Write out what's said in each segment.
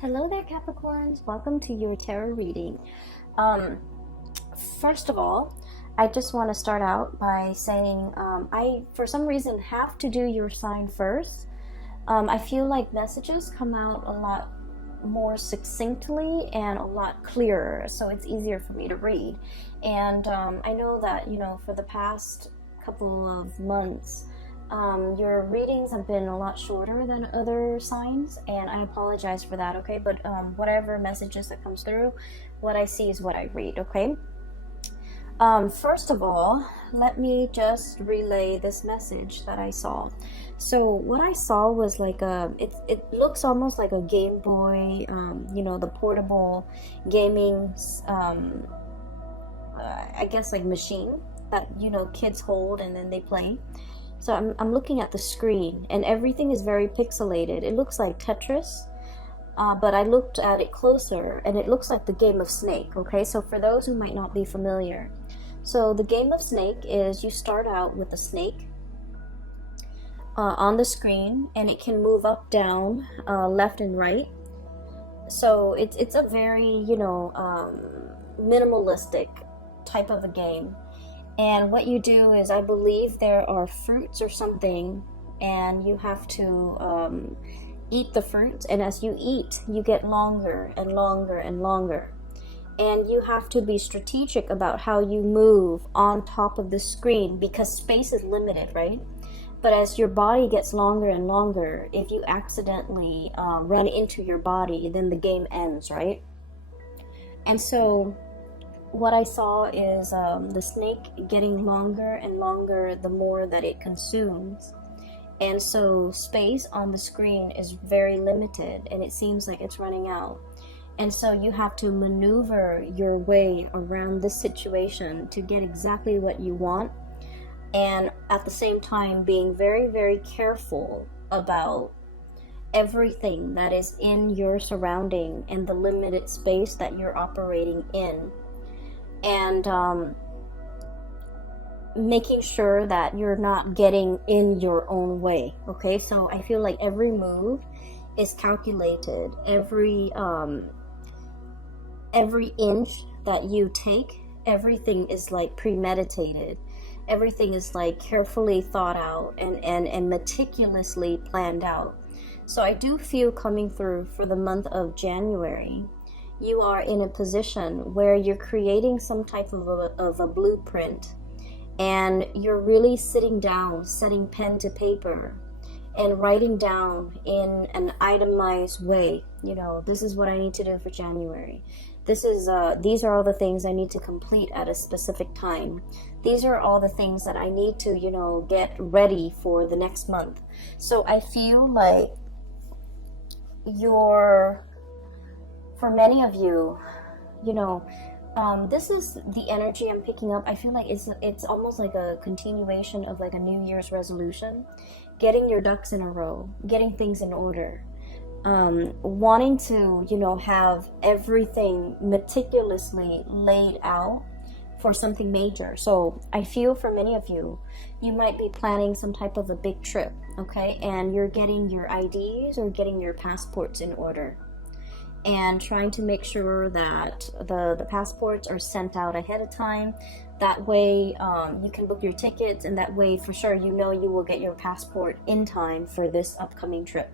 Hello there, Capricorns. Welcome to your tarot reading. First of all, I just want to start out by saying I, for some reason, have to do your sign first. I feel like messages come out a lot more succinctly and a lot clearer, so it's easier for me to read. And I know that, for the past couple of months, your readings have been a lot shorter than other signs, and I apologize for that, okay? But whatever messages that comes through, what I see is what I read, okay? First of all, let me just relay this message that I saw. So what I saw was like it looks almost like a Game Boy, the portable gaming, I guess like machine that, kids hold and then they play. So I'm looking at the screen and everything is very pixelated. It looks like Tetris, but I looked at it closer and it looks like the game of Snake, okay? So for those who might not be familiar, so the game of Snake is you start out with a snake on the screen and it can move up, down, left and right. So it's a very, minimalistic type of a game. And what you do is, I believe there are fruits or something, and you have to eat the fruits. And as you eat, you get longer and longer and longer. And you have to be strategic about how you move on top of the screen because space is limited, right? But as your body gets longer and longer, if you accidentally run into your body, then the game ends, right? And so what I saw is the snake getting longer and longer the more that it consumes. And so space on the screen is very limited and it seems like it's running out. And so you have to maneuver your way around this situation to get exactly what you want. And at the same time being very, very careful about everything that is in your surrounding and the limited space that you're operating in. And making sure that you're not getting in your own way, okay? So I feel like every move is calculated. Every inch that you take, everything is like premeditated. Everything is like carefully thought out and meticulously planned out. So I do feel coming through for the month of January, you are in a position where you're creating some type of a blueprint, and you're really sitting down, setting pen to paper and writing down in an itemized way, this is what I need to do for January. These are all the things I need to complete at a specific time. These are all the things that I need to, get ready for the next month. So I feel like for many of you, this is the energy I'm picking up. I feel like it's almost like a continuation of like a New Year's resolution, getting your ducks in a row, getting things in order, wanting to, have everything meticulously laid out for something major. So I feel for many of you, you might be planning some type of a big trip, okay? And you're getting your IDs or getting your passports in order, and trying to make sure that the passports are sent out ahead of time. That way you can book your tickets, and that way for sure you will get your passport in time for this upcoming trip.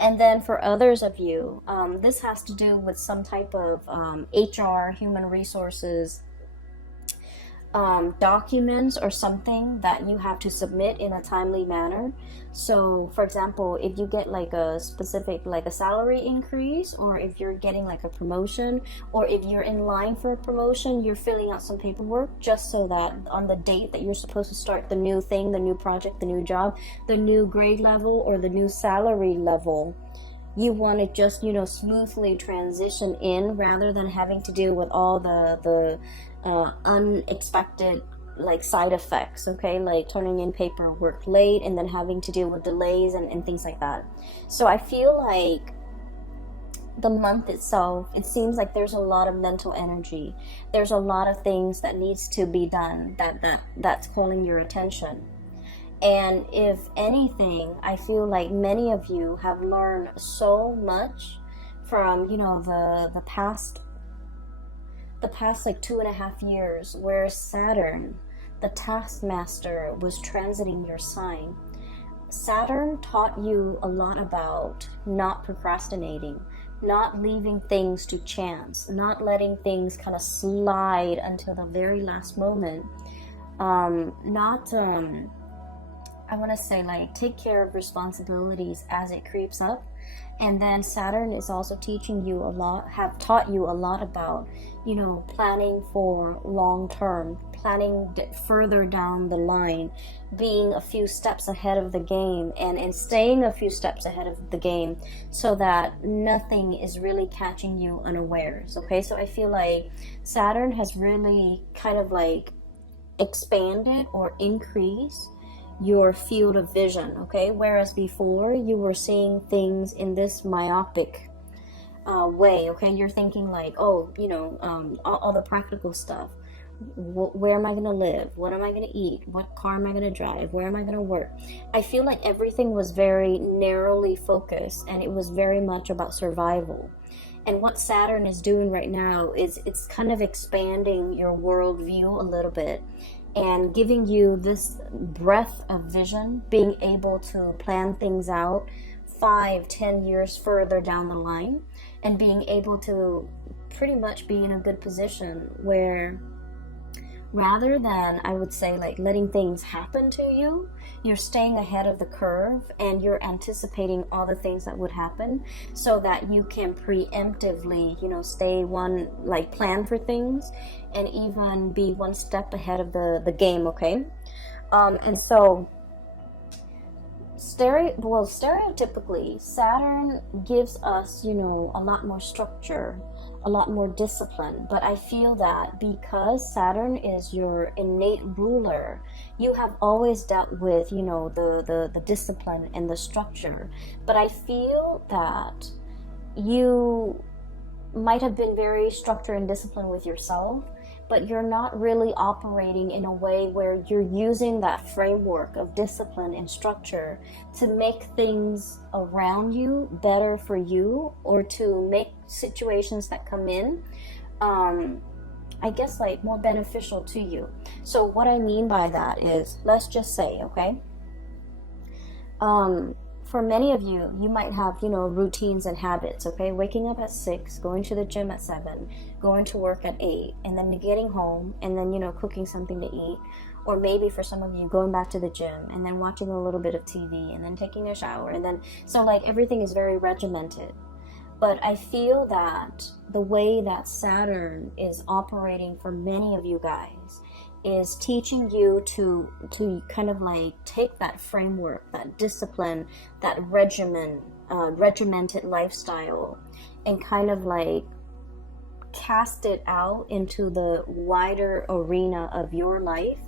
And then for others of you, this has to do with some type of HR, human resources, documents or something that you have to submit in a timely manner. So for example, if you get like a specific, like a salary increase, or if you're getting like a promotion, or if you're in line for a promotion, you're filling out some paperwork just so that on the date that you're supposed to start the new thing, the new project, the new job, the new grade level, or the new salary level, you want to just smoothly transition in, rather than having to deal with all the unexpected like side effects, okay, like turning in paperwork late and then having to deal with delays and things like that. So I feel like the month itself, it seems like there's a lot of mental energy. There's a lot of things that needs to be done that's calling your attention. And if anything, I feel like many of you have learned so much from, you know, the past like 2.5 years, where Saturn, the taskmaster, was transiting your sign. Saturn taught you a lot about not procrastinating, not leaving things to chance, not letting things kind of slide until the very last moment. I want to say, like, take care of responsibilities as it creeps up. And then Saturn is also teaching you a lot, have taught you a lot about, you know, planning for long term, planning further down the line, being a few steps ahead of the game, and staying a few steps ahead of the game, so that nothing is really catching you unawares. Okay, so I feel like Saturn has really kind of like expanded or increased your field of vision, okay? Whereas before you were seeing things in this myopic way, okay? You're thinking like, oh, you know, all the practical stuff. Where am I going to live? What am I going to eat? What car am I going to drive? Where am I going to work? I feel like everything was very narrowly focused, and it was very much about survival. And what Saturn is doing right now is it's kind of expanding your worldview a little bit, and giving you this breadth of vision, being able to plan things out 5-10 years further down the line, and being able to pretty much be in a good position where, rather than, I would say, like letting things happen to you, you're staying ahead of the curve, and you're anticipating all the things that would happen, so that you can preemptively, you know, plan for things, and even be one step ahead of the game, okay? And so stereotypically, Saturn gives us, you know, a lot more structure, a lot more discipline. But I feel that because Saturn is your innate ruler, you have always dealt with, you know, the discipline and the structure. But I feel that you might have been very structured and disciplined with yourself, but you're not really operating in a way where you're using that framework of discipline and structure to make things around you better for you, or to make situations that come in, I guess, like more beneficial to you. So what I mean by that is, let's just say, okay, for many of you, you might have, you know, routines and habits, okay? Waking up at 6, going to the gym at 7, going to work at 8, and then getting home, and then, you know, cooking something to eat. Or maybe for some of you, going back to the gym, and then watching a little bit of TV, and then taking a shower, and then, so like everything is very regimented. But I feel that the way that Saturn is operating for many of you guys is teaching you to kind of like take that framework, that discipline, that regimented lifestyle, and kind of like cast it out into the wider arena of your life.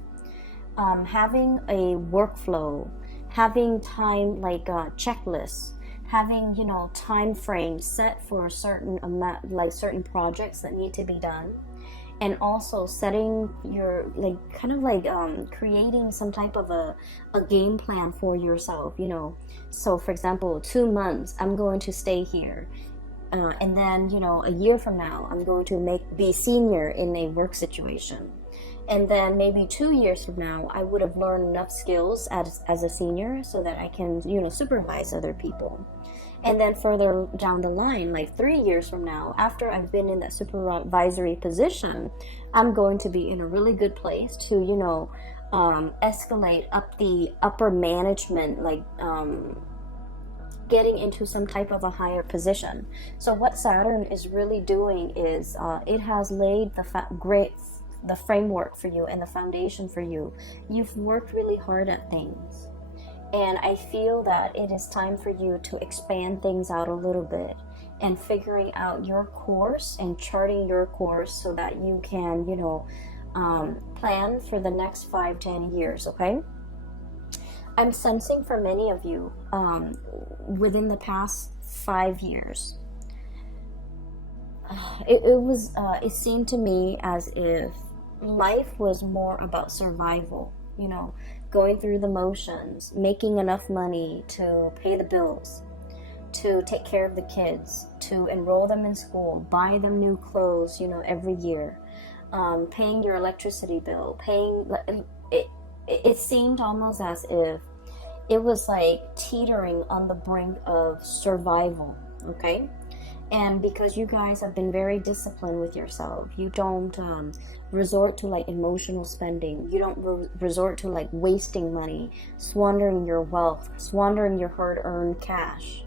Having a workflow, having time, like a checklist, having, you know, time frames set for a certain amount, like certain projects that need to be done. And also setting your, like, kind of like creating some type of a game plan for yourself, you know. So for example, 2 months I'm going to stay here, and then, you know, a year from now I'm going to be senior in a work situation, and then maybe 2 years from now I would have learned enough skills as a senior so that I can, you know, supervise other people. And then further down the line, like 3 years from now, after I've been in that supervisory position, I'm going to be in a really good place to, you know, escalate up the upper management, like getting into some type of a higher position. So what Saturn is really doing is it has laid the framework for you and the foundation for you. You've worked really hard at things. And I feel that it is time for you to expand things out a little bit, and figuring out your course and charting your course so that you can, you know, plan for the next 5-10 years, okay? I'm sensing for many of you, within the past 5 years, it seemed to me as if life was more about survival, you know, going through the motions, making enough money to pay the bills. to take care of the kids, to enroll them in school, buy them new clothes, every year, paying your electricity bill, it seemed almost as if it was like teetering on the brink of survival, okay? And because you guys have been very disciplined with yourself, you don't resort to like emotional spending. You don't resort to like wasting money, squandering your wealth, squandering your hard-earned cash.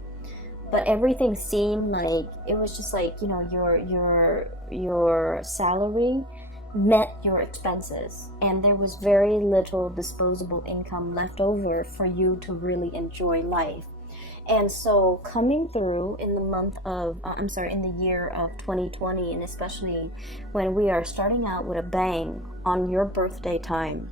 But everything seemed like it was just like, your salary met your expenses, and there was very little disposable income left over for you to really enjoy life. And so coming through in the in the year of 2020, and especially when we are starting out with a bang on your birthday time,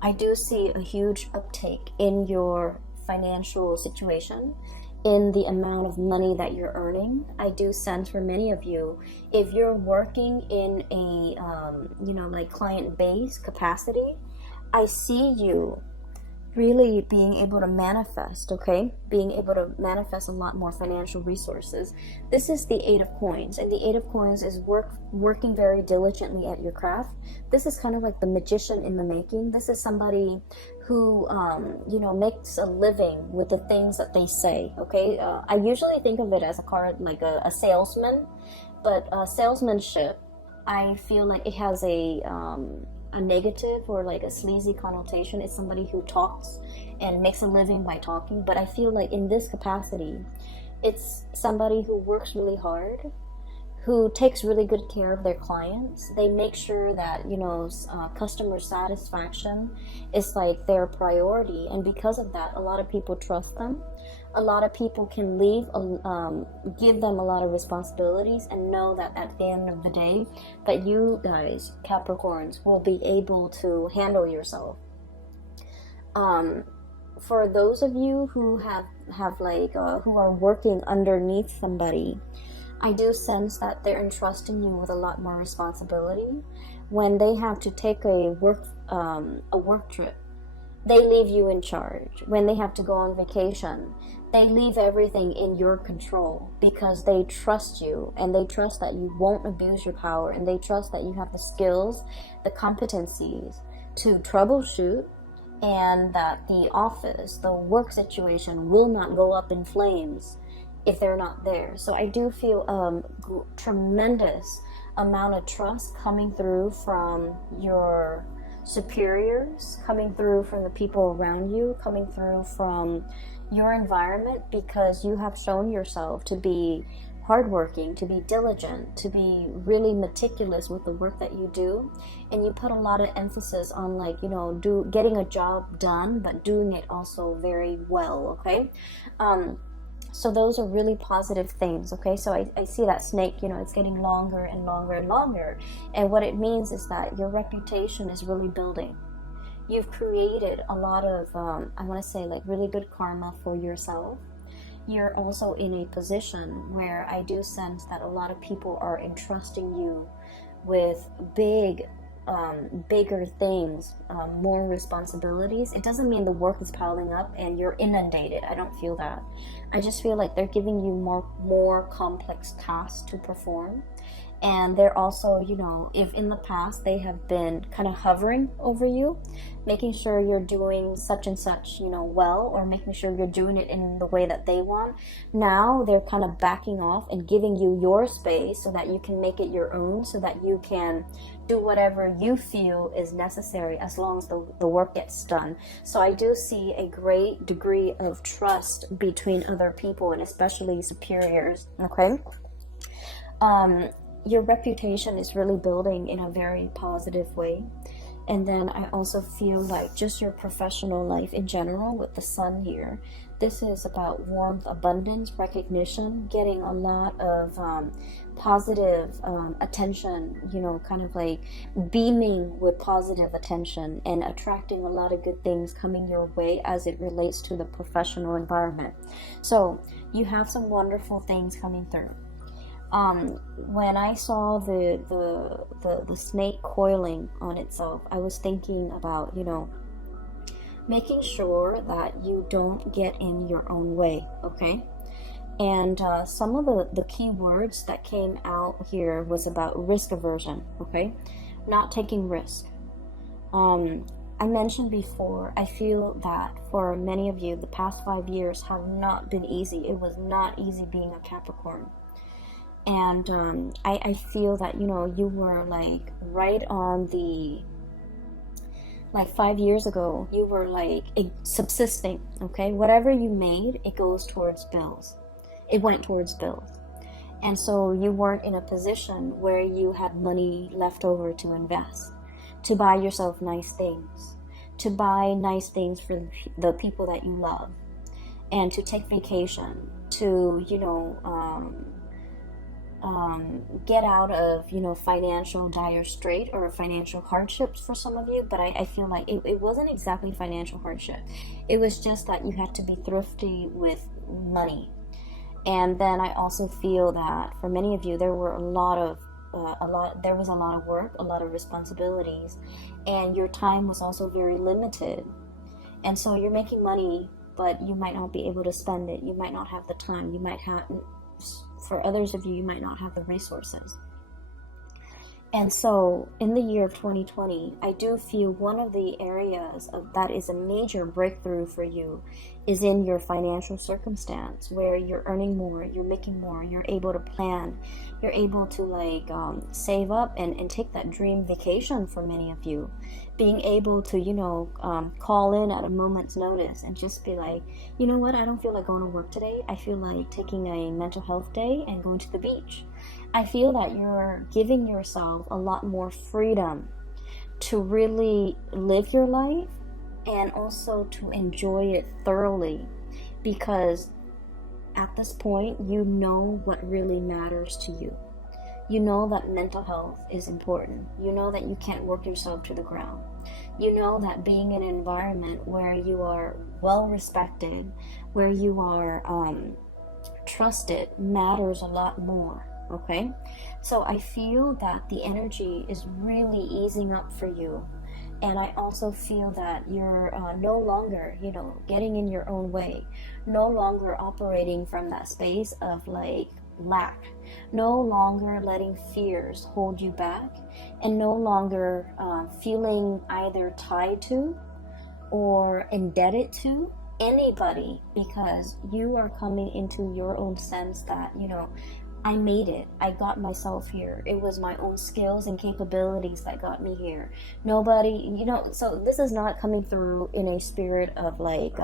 I do see a huge uptake in your financial situation, in the amount of money that you're earning. I do sense for many of you, if you're working in a, like client-based capacity, I see you really being able to manifest, okay? Being able to manifest a lot more financial resources. This is the Eight of Coins, and the Eight of Coins is working very diligently at your craft. This is kind of like the magician in the making. This is somebody who, makes a living with the things that they say, okay? I usually think of it as a card, like a salesman, but salesmanship, I feel like it has a negative or like a sleazy connotation. It's somebody who talks and makes a living by talking. But I feel like in this capacity, it's somebody who works really hard, who takes really good care of their clients. They make sure that, customer satisfaction is like their priority. And because of that, a lot of people trust them. A lot of people can give them a lot of responsibilities and know that at the end of the day, that you guys, Capricorns, will be able to handle yourself. For those of you who who are working underneath somebody, I do sense that they're entrusting you with a lot more responsibility. When they have to take a work trip, they leave you in charge. When they have to go on vacation, they leave everything in your control because they trust you, and they trust that you won't abuse your power, and they trust that you have the skills, the competencies to troubleshoot, and that the office, the work situation will not go up in flames if they're not there. So I do feel tremendous amount of trust coming through from your superiors, coming through from the people around you, coming through from your environment, because you have shown yourself to be hardworking, to be diligent, to be really meticulous with the work that you do, and you put a lot of emphasis on getting a job done, but doing it also very well, okay? So those are really positive things, okay? So I see that snake, it's getting longer and longer and longer. And what it means is that your reputation is really building. You've created a lot of, I want to say, like really good karma for yourself. You're also in a position where I do sense that a lot of people are entrusting you with bigger things, more responsibilities. It doesn't mean the work is piling up and you're inundated. I don't feel that. I just feel like they're giving you more complex tasks to perform. And they're also, if in the past they have been kind of hovering over you, making sure you're doing such and such, well, or making sure you're doing it in the way that they want. Now they're kind of backing off and giving you your space so that you can make it your own, so that you can do whatever you feel is necessary as long as the work gets done. So I do see a great degree of trust between other people, and especially superiors, okay? Your reputation is really building in a very positive way. And then I also feel like just your professional life in general with the sun here, this is about warmth, abundance, recognition, getting a lot of positive attention, kind of like beaming with positive attention and attracting a lot of good things coming your way as it relates to the professional environment. So you have some wonderful things coming through. When I saw the snake coiling on itself, I was thinking about, making sure that you don't get in your own way, okay? And some of the key words that came out here was about risk aversion, okay? Not taking risk. I mentioned before, I feel that for many of you, the past 5 years have not been easy. It was not easy being a Capricorn. And I feel that, you were like right on the, like 5 years ago, you were like subsisting, okay? Whatever you made, it goes towards bills. It went towards bills. And so you weren't in a position where you had money left over to invest, to buy yourself nice things, to buy nice things for the people that you love, and to take vacation, to, get out of, financial dire strait or financial hardships for some of you. But I feel like it wasn't exactly financial hardship. It was just that you had to be thrifty with money. And then I also feel that for many of you, there were there was a lot of work, a lot of responsibilities, and your time was also very limited. And so you're making money, but you might not be able to spend it. You might not have the time. For others of you, you might not have the resources. And so in the year of 2020, I do feel one of the areas that is a major breakthrough for you is in your financial circumstance, where you're earning more, you're making more, you're able to plan, you're able to save up and take that dream vacation for many of you. Being able to, call in at a moment's notice and just be like, you know what, I don't feel like going to work today. I feel like taking a mental health day and going to the beach. I feel that you're giving yourself a lot more freedom to really live your life and also to enjoy it thoroughly, because at this point, you know what really matters to you. You know that mental health is important. You know that you can't work yourself to the ground. You know that being in an environment where you are well respected, where you are trusted, matters a lot more. Okay, so I feel that the energy is really easing up for you. And I also feel that you're no longer, getting in your own way, no longer operating from that space of like lack, no longer letting fears hold you back, and no longer feeling either tied to or indebted to anybody, because you are coming into your own sense that, I made it. I got myself here. It was my own skills and capabilities that got me here. Nobody, so this is not coming through in a spirit of like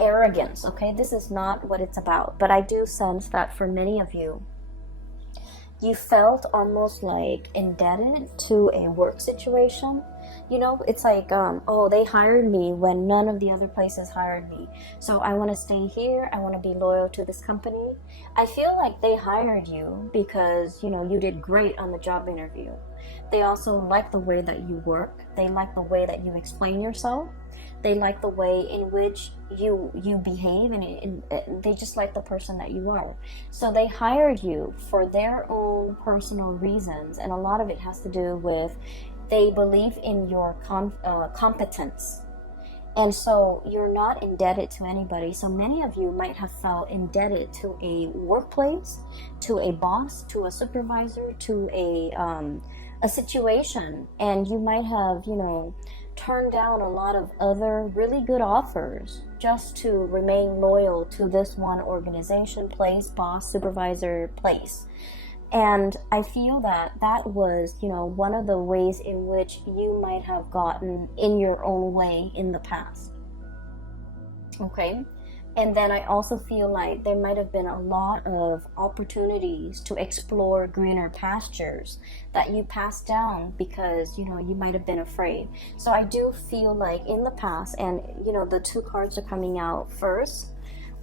arrogance, okay? This is not what it's about. But I do sense that for many of you, you felt almost like indebted to a work situation. It's like, they hired me when none of the other places hired me. So I want to stay here. I want to be loyal to this company. I feel like they hired you because, you did great on the job interview. They also like the way that you work. They like the way that you explain yourself. They like the way in which you behave, and they just like the person that you are. So they hired you for their own personal reasons, and a lot of it has to do with they believe in your competence. And so you're not indebted to anybody. So many of you might have felt indebted to a workplace, to a boss, to a supervisor, to a situation, and you might have, turned down a lot of other really good offers just to remain loyal to this one organization, place, boss, supervisor, place. And I feel that was, one of the ways in which you might have gotten in your own way in the past. Okay? And then I also feel like there might have been a lot of opportunities to explore greener pastures that you passed down because, you might have been afraid. So I do feel like in the past, and, the two cards are coming out first,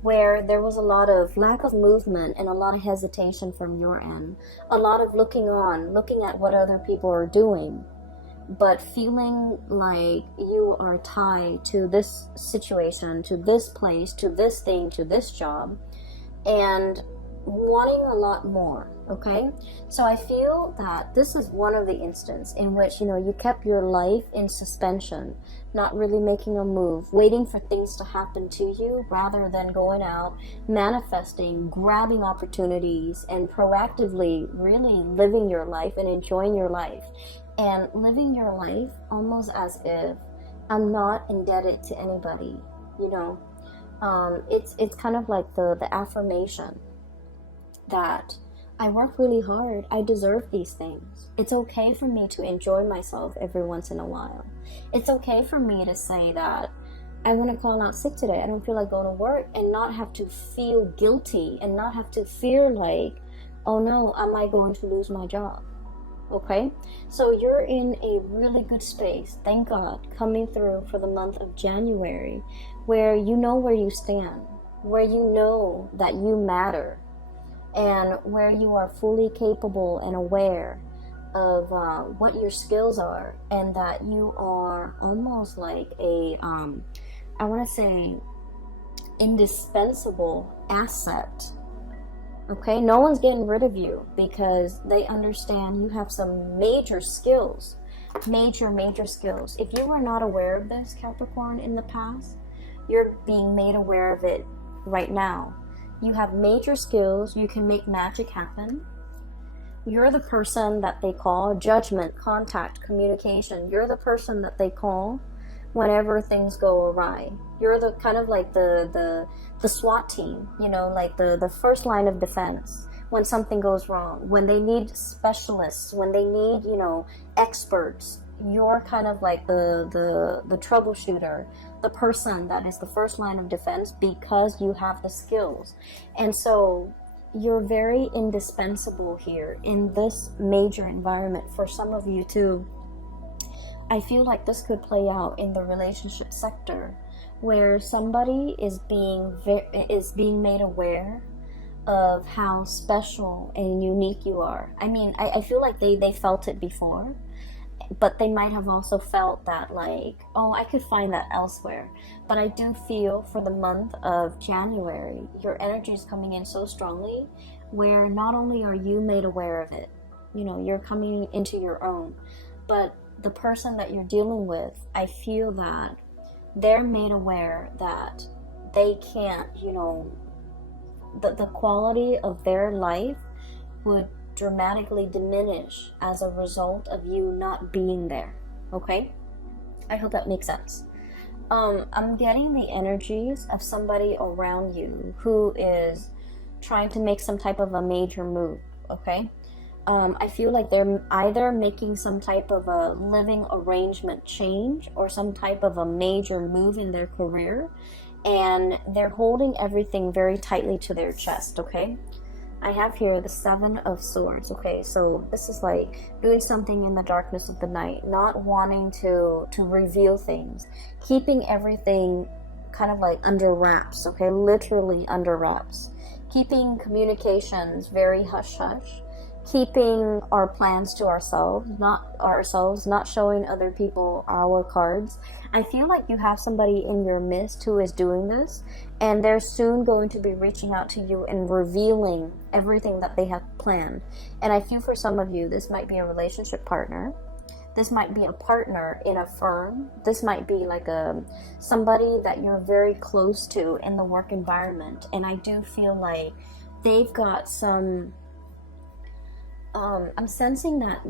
where there was a lot of lack of movement and a lot of hesitation from your end. A lot of looking at what other people are doing, but feeling like you are tied to this situation, to this place, to this thing, to this job. And wanting a lot more, okay? So I feel that this is one of the instances in which, you kept your life in suspension, not really making a move, waiting for things to happen to you rather than going out, manifesting, grabbing opportunities, and proactively really living your life and enjoying your life. And living your life almost as if I'm not indebted to anybody, It's kind of like the affirmation that I work really hard. I deserve these things. It's okay for me to enjoy myself every once in a while. It's okay for me to say that I want to call out sick today. I don't feel like going to work, and not have to feel guilty and not have to fear like, oh no, am I going to lose my job? Okay, so you're in a really good space, thank God, coming through for the month of January, where you know where you stand, where you know that you matter, and where you are fully capable and aware of what your skills are, and that you are almost like a, I want to say, indispensable asset. Okay, no one's getting rid of you because they understand you have some major skills, major skills. If you were not aware of this, Capricorn, in the past, you're being made aware of it right now. You have major skills. You can make magic happen. You're the person that they call judgment, contact, communication. You're the person that they call whenever things go awry. You're the kind of like the SWAT team, like the first line of defense when something goes wrong, when they need specialists, when they need, experts. You're kind of like the troubleshooter, the person that is the first line of defense because you have the skills. And so you're very indispensable here in this major environment. For some of you too, I feel like this could play out in the relationship sector, where somebody is being made aware of how special and unique you are. I mean, I feel like they felt it before, but they might have also felt that like, oh, I could find that elsewhere. But I do feel for the month of January, your energy is coming in so strongly, where not only are you made aware of it, you're coming into your own, but the person that you're dealing with, I feel that they're made aware that they can't, the quality of their life would dramatically diminish as a result of you not being there. Okay? I hope that makes sense. I'm getting the energies of somebody around you who is trying to make some type of a major move. Okay? I feel like they're either making some type of a living arrangement change or some type of a major move in their career, and they're holding everything very tightly to their chest, okay? I have here the 7 of Swords, okay? So this is like doing something in the darkness of the night, not wanting to reveal things, keeping everything kind of like under wraps, okay? Literally under wraps. Keeping communications very hush-hush. Keeping our plans to ourselves, not showing other people our cards. I feel like you have somebody in your midst who is doing this, and they're soon going to be reaching out to you and revealing everything that they have planned. And I feel for some of you, this might be a relationship partner. This might be a partner in a firm. This might be like somebody that you're very close to in the work environment. And I do feel like they've got some... I'm sensing that,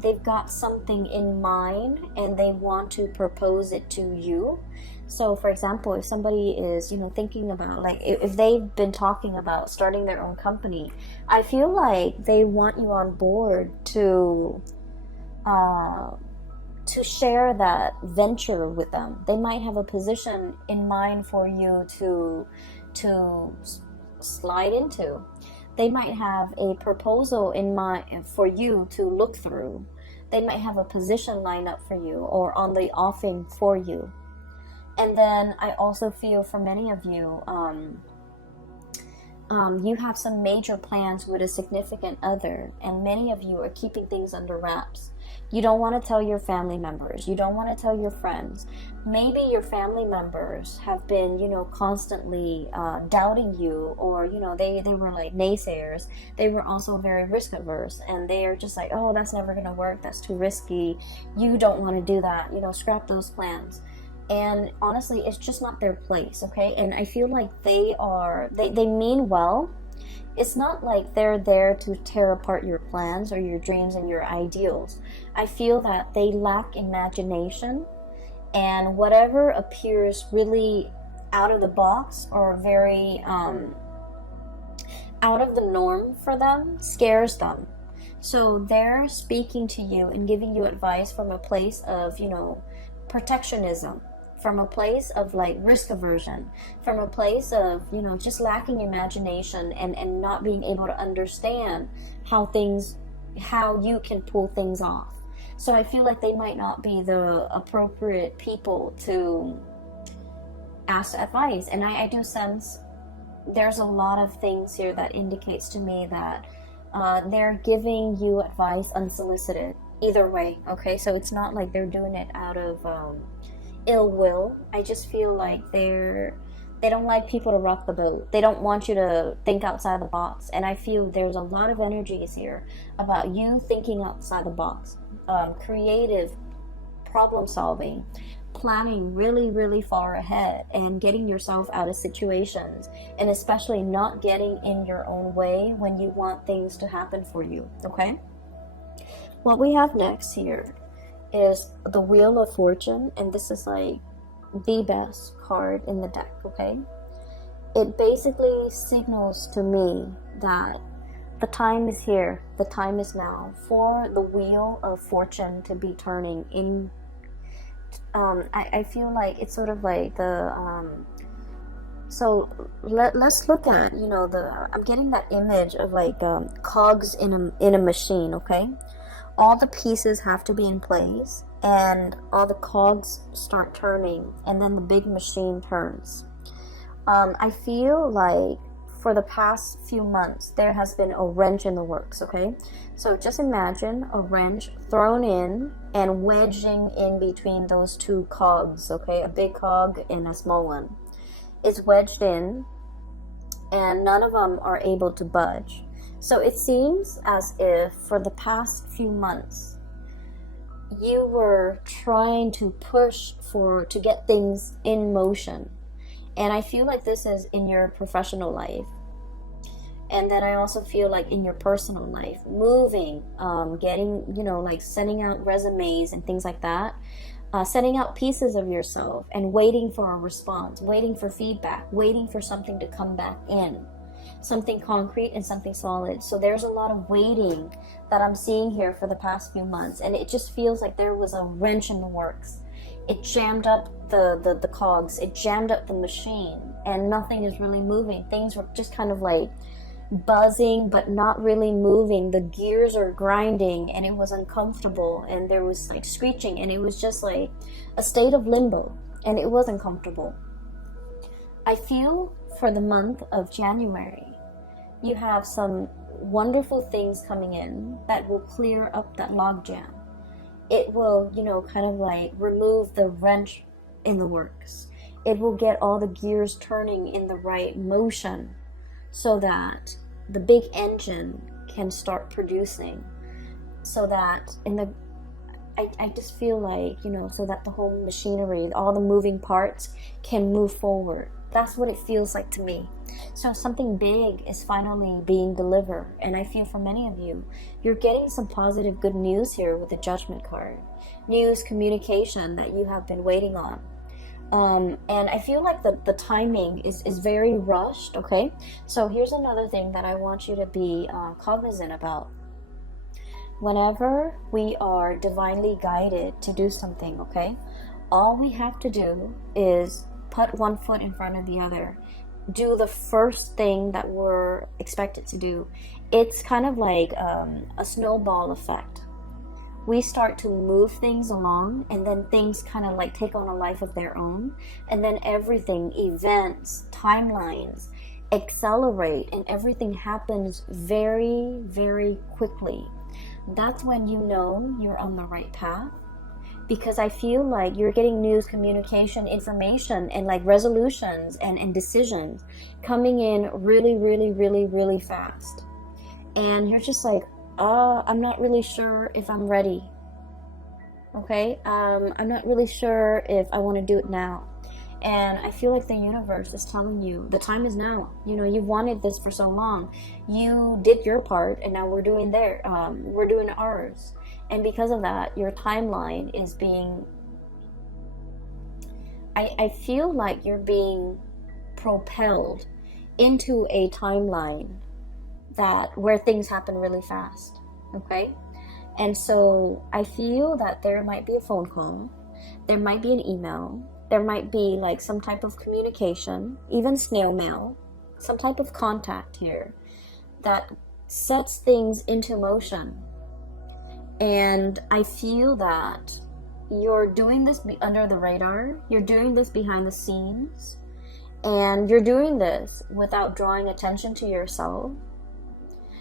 they've got something in mind and they want to propose it to you. So, for example, if somebody is, thinking about, like, if they've been talking about starting their own company, I feel like they want you on board to share that venture with them. They might have a position in mind for you to slide into. They might have a proposal in mind for you to look through. They might have a position lined up for you or on the offing for you. And then I also feel for many of you, you have some major plans with a significant other, and many of you are keeping things under wraps. You don't want to tell your family members. You don't want to tell your friends. Maybe your family members have been, constantly doubting you, or, they were like naysayers. They were also very risk averse, and they are just like, oh, that's never going to work. That's too risky. You don't want to do that. Scrap those plans. And honestly, it's just not their place, okay? And I feel like they mean well. It's not like they're there to tear apart your plans or your dreams and your ideals. I feel that they lack imagination, and whatever appears really out of the box or very out of the norm for them scares them. So they're speaking to you and giving you advice from a place of, protectionism, from a place of like risk aversion, from a place of, just lacking imagination and not being able to understand how you can pull things off. So I feel like they might not be the appropriate people to ask advice. And I do sense there's a lot of things here that indicates to me that they're giving you advice unsolicited. Either way, okay? So it's not like they're doing it out of ill will. I just feel like they don't like people to rock the boat. They don't want you to think outside the box. And I feel there's a lot of energies here about you thinking outside the box, creative problem solving, planning really, really far ahead, and getting yourself out of situations, and especially not getting in your own way when you want things to happen for you, okay? What we have next here is the Wheel of Fortune, and this is like the best card in the deck, okay? It basically signals to me that the time is here, the time is now for the Wheel of Fortune to be turning in. I feel like it's sort of like the so let's look at, I'm getting that image of like cogs in a machine, okay? All the pieces have to be in place, and all the cogs start turning, and then the big machine turns. I feel like for the past few months, there has been a wrench in the works, okay? So just imagine a wrench thrown in and wedging in between those two cogs, okay? A big cog and a small one. It's wedged in, and none of them are able to budge. So it seems as if for the past few months, you were trying to push to get things in motion. And I feel like this is in your professional life. And then I also feel like in your personal life, moving, getting, like sending out resumes and things like that, sending out pieces of yourself and waiting for a response, waiting for feedback, waiting for something to come back in. Something concrete and something solid. So there's a lot of waiting that I'm seeing here for the past few months, and it just feels like there was a wrench in the works. It jammed up the cogs, it jammed up the machine, and nothing is really moving. Things were just kind of like buzzing but not really moving. The gears are grinding, and it was uncomfortable, and there was like screeching, and it was just like a state of limbo, and it wasn't comfortable. I feel for the month of January, you have some wonderful things coming in that will clear up that logjam. It will, kind of like remove the wrench in the works. It will get all the gears turning in the right motion so that the big engine can start producing. So that I just feel like, so that the whole machinery, all the moving parts can move forward. That's what it feels like to me. So something big is finally being delivered. And I feel for many of you, you're getting some positive good news here with the Judgment card. News, communication that you have been waiting on. And I feel like the timing is very rushed, okay? So here's another thing that I want you to be cognizant about. Whenever we are divinely guided to do something, okay? All we have to do is put one foot in front of the other. Do the first thing that we're expected to do. It's kind of like a snowball effect. We start to move things along, and then things kind of like take on a life of their own. And then everything, events, timelines, accelerate, and everything happens very, very quickly. that's when you know you're on the right path. Because I feel like you're getting news, communication, information, and like resolutions and decisions coming in really, really, really, really fast. And you're just like, I'm not really sure if I'm ready. Okay? I'm not really sure if I want to do it now. And I feel like the universe is telling you the time is now. You know, you've wanted this for so long. You did your part, and now we're doing we're doing ours. And because of that, your timeline is being, I feel like you're being propelled into a timeline where things happen really fast. Okay? And so I feel that there might be a phone call, there might be an email, there might be like some type of communication, even snail mail, some type of contact here that sets things into motion. And I feel that you're doing this under the radar, you're doing this behind the scenes, and you're doing this without drawing attention to yourself.